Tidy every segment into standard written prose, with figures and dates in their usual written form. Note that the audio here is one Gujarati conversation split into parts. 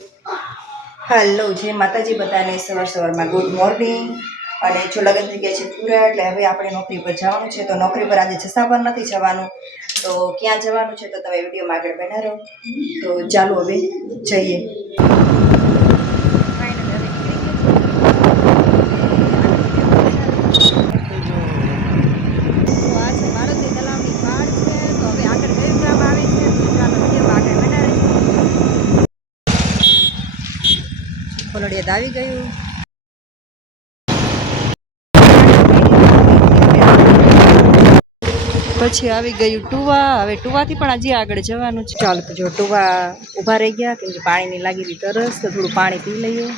हेलो जय माताजी बताने सवार सवार में गुड मॉर्निंग અને જો લગન થઈ ગયા છે પૂરા એટલે હવે આપણે નોકરી પર જવાનું છે તો નોકરી પર આજે જસા પર નથી જવાનું તો ક્યાં જવાનું છે તો તમે વિડીયોમાં આગળ બના રહો તો ચાલો હવે જઈએ ફલોડિયા આવી ગયું પછી આવી ગયું ટુવા હવે ટુવાથી પણ હજી આગળ જવાનું છે ચાલો તો જો ટુવા ઊભા રહી ગયા કેમ કે પાણીની લાગેલી તરસ તો થોડું પાણી પી લઈએ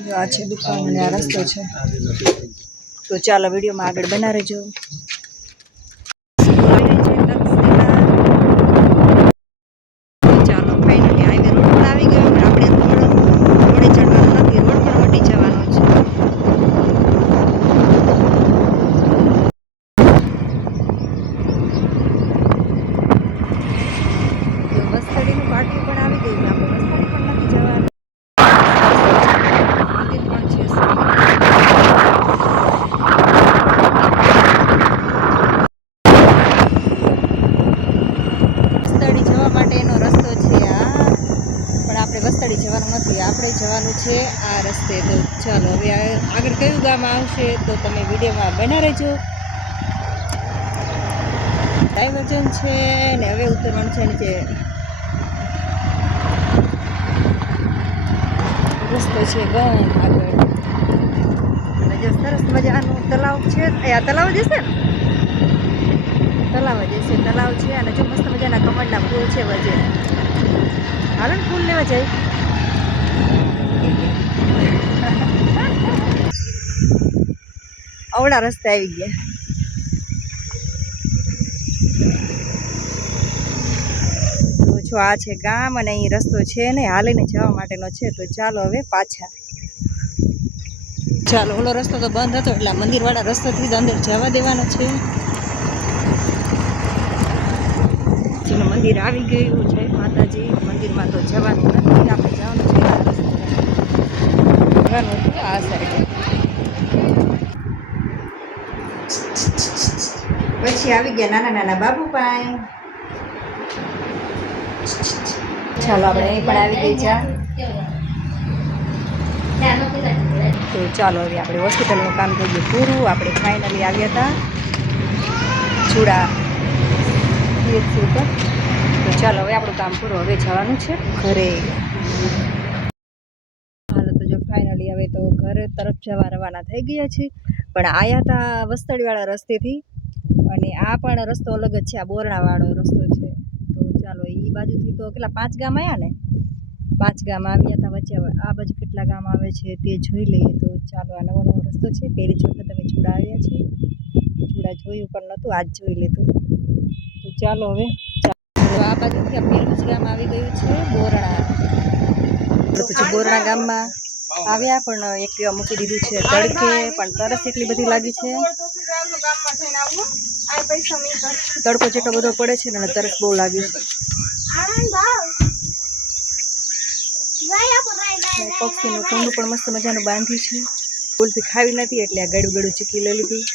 જો આ છે દુકાન અને આ રસ્તો છે તો ચાલો વિડીયોમાં આગળ બના રહેજો વસ્તડી જવાનું નથી આપણે જવાનું છે આ રસ્તે તો ચાલો હવે આગળ કયું ગામ આવશે તો તમે વિડીયોમાં બના રહેજો ડાયવર્જન છે ને હવે ઉતરવાનું છે નીચે રસ્તો છે ગામ આગળ અને જો સરસ મજાનું તલાવ છે આ તલાવ જશે ને તલાવ જશે તલાવ છે અને જો મસ્ત મજાના કમળના ફૂલ છે વચ્ચે હાલો ને ફૂલ લેવા જાય અવડા રસ્તે આવી ગયા તો જો આ છે ગામ અને અહીં રસ્તો છે ને હાલીને જવા માટેનો છે તો ચાલો હવે પાછા ચાલો ઓલો રસ્તો તો બંધ હતો એટલે મંદિરવાળા રસ્તાથી જ અંદર જવા દેવાનો છે જેનું મંદિર આવી ગયું છે માતાજી મંદિરમાં તો જવાનું નથી આપણે જવાનું છે જવાનું હતું આ સાઈડ પછી આવી ગયા નાના નાના બાબુભાઈ ચાલો આપણે અહીં પણ આવી ગઈ ચા તો ચાલો હવે આપણે હોસ્પિટલનું કામ થઈ ગયું પૂરું આપણે ફાઇનલી આવ્યા હતા ચૂડા ઉપર તો ચાલો હવે આપણું કામ પૂરું હવે જવાનું છે ઘરે હાલો તો જો ફાઇનલી હવે તો ઘર તરફ જવા રવાના થઈ ગયા છે પણ આયા હતા વસ્તડીવાળા રસ્તેથી અને આ પણ રસ્તો અલગ જ છે આ બોરણાવાળો રસ્તો છે તો ચાલો એ બાજુથી તો કેટલા 5 ગામ આવ્યા ને 5 ગામ આવ્યા હતા વચ્ચે આ બાજુ કેટલા ગામ આવે છે તે જોઈ લઈએ તો ચાલો આ નવો નવો રસ્તો છે પહેલી જ વખત અમે ચૂડા આવ્યા છીએ ચૂડા જોયું પણ નહોતું આજ જોઈ લીધું તો ચાલો હવે આ બાજુથી પેલું જ ગામ આવી ગયું છે બોરણા તો બોરણા ગામમાં આવ્યા પણ એક્ટિવા મૂકી દીધું છે તડકે પણ તરસ એટલી બધી લાગી છે તડકો જેટલો બધો પડે છે ને તરસ બહુ લાગી છે પક્ષીનું કુંડું પણ મસ્ત મજાનું બાંધ્યું છે ફૂલથી ખાવી નથી એટલે આ ગળું ગળું ચીકી લઈ લીધી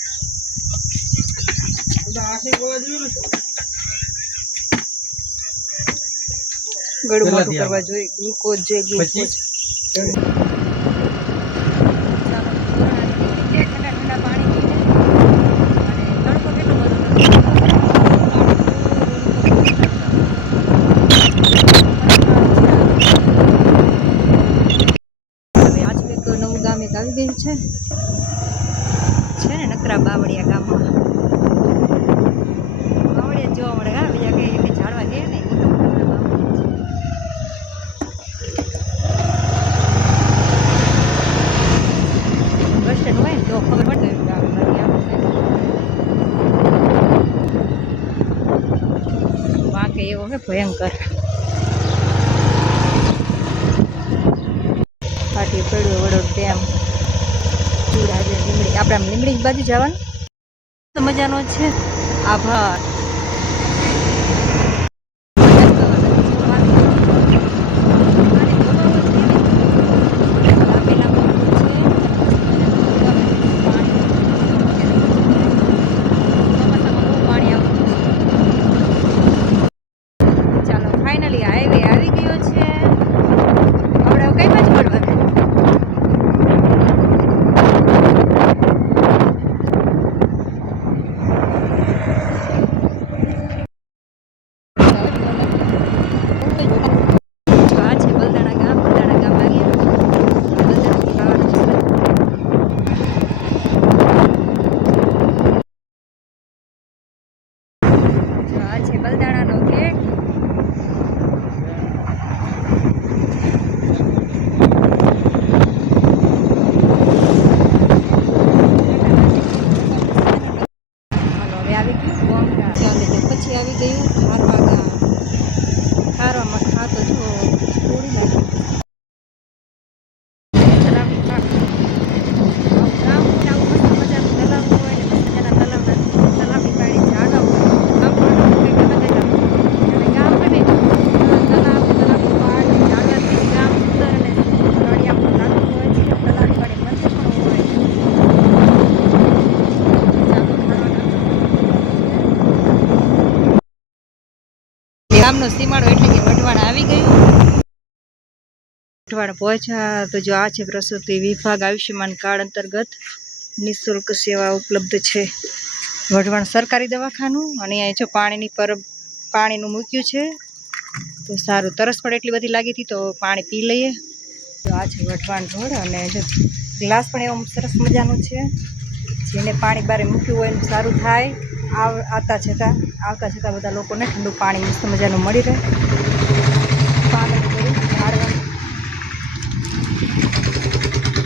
ગળું મોટું કરવા જોઈએ ગ્લુકોઝ જોઈએ ગ્લુકોઝ આવી ગયું છે ને નકરા બાવળિયા ગામમાં બાવળિયા જોવા મળે હા બીજા કઈ ઝાડવા ગયા ને બસ સ્ટેન્ડ હોય ને તો ખબર પડે વાંકે એવો હે ભયંકર પાટી પડ્યો વડો ડેમ ચૂડા લીમડી આપણે લીમડી બાજુ જવાનું તો મજાનો છે આભાર. ચાલો ફાઇનલી હાઈવે આવી ગયો છે. આપણે કઈ બાજુ વળવાનું? આ છે બલદાણા ગામ. બલદાણા ગામ આવી આ છે બલદાણાનો ગેટ. હાલો હવે આવી ગયું ગોંગા. ચાલે તો પછી આવી ગયું ખારવા ગામ. ખારવામાં ખાતો જો થોડી નાખી. તલાવની પાક. આવું ગામ હોય ને આવું મસ્ત મજાનું તલાવ હોય ને મસ્ત મજાના તલાવની પાણી ઝાડવા હોય. આમ પણ કંઈક અલગ જ આમ. અને ગામ બને તલાવની પાણી ઝાડવાથી ગામ સુંદર અને રળિયામણું લાગતું હોય છે. તલાવની પાણી મસ્ત પણ હોય. ગામનો સીમાડો એટલે કે વઢવાણ આવી ગયું. વઢવાણ પહોંચ્યા તો જો આ છે પ્રસૂતિ વિભાગ. આયુષ્યમાન કાર્ડ અંતર્ગત નિઃશુલ્ક સેવા ઉપલબ્ધ છે. વઢવાણ સરકારી દવાખાનું. અને અહીંયા જો પાણીનું મૂક્યું છે તો સારું. તરસ પણ એટલી બધી લાગી હતી તો પાણી પી લઈએ. તો આ છે વઢવાણ રોડ. અને જો ગ્લાસ પણ એવો સરસ મજાનું છે. જેને પાણી બારે મૂક્યું હોય એનું સારું થાય. આવતા જતાં બધા લોકોને ઠંડુ પાણી મસ્ત મજાનું મળી રહે.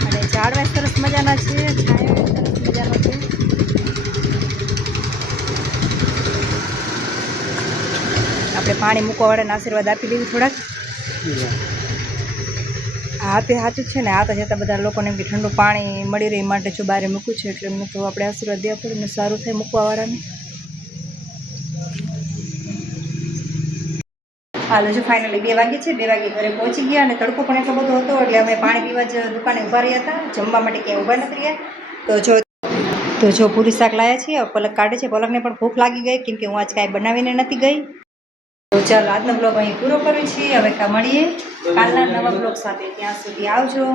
અને ઝાડવા સરસ મજાના છે. છાંયો સરસ મજાનો છે. આપણે પાણી મૂકવાવાળાને આશીર્વાદ આપી દેવી થોડાક. હા તે સાચું છે ને. આવતા જતાં બધા લોકોને એમ કે ઠંડુ પાણી મળી રહે માટે જો બહાર મૂક્યું છે એટલે એમને તો આપણે આશીર્વાદ દેવા પડે ને સારું થાય મૂકવાવાળાને. હાલો જો ફાઇનલી 2 વાગે છે. 2 વાગે ઘરે પહોંચી ગયા. અને તડકો પણ એટલો બધો હતો એટલે અમે પાણી પીવા જ દુકાને ઊભા રહ્યા હતા. જમવા માટે ક્યાંય ઊભા નથી રહ્યા. તો જો પૂરી શાક લાવ્યા છીએ. પલક કાઢે છે. પલકને પણ ભૂખ લાગી ગઈ કેમ કે હું આજ કાંઈ બનાવીને નથી ગઈ. તો ચાલો આજનો બ્લોગ અહીં પૂરો કરીએ છીએ. હવે મળીએ કાલના નવા બ્લોગ સાથે. ત્યાં સુધી આવજો.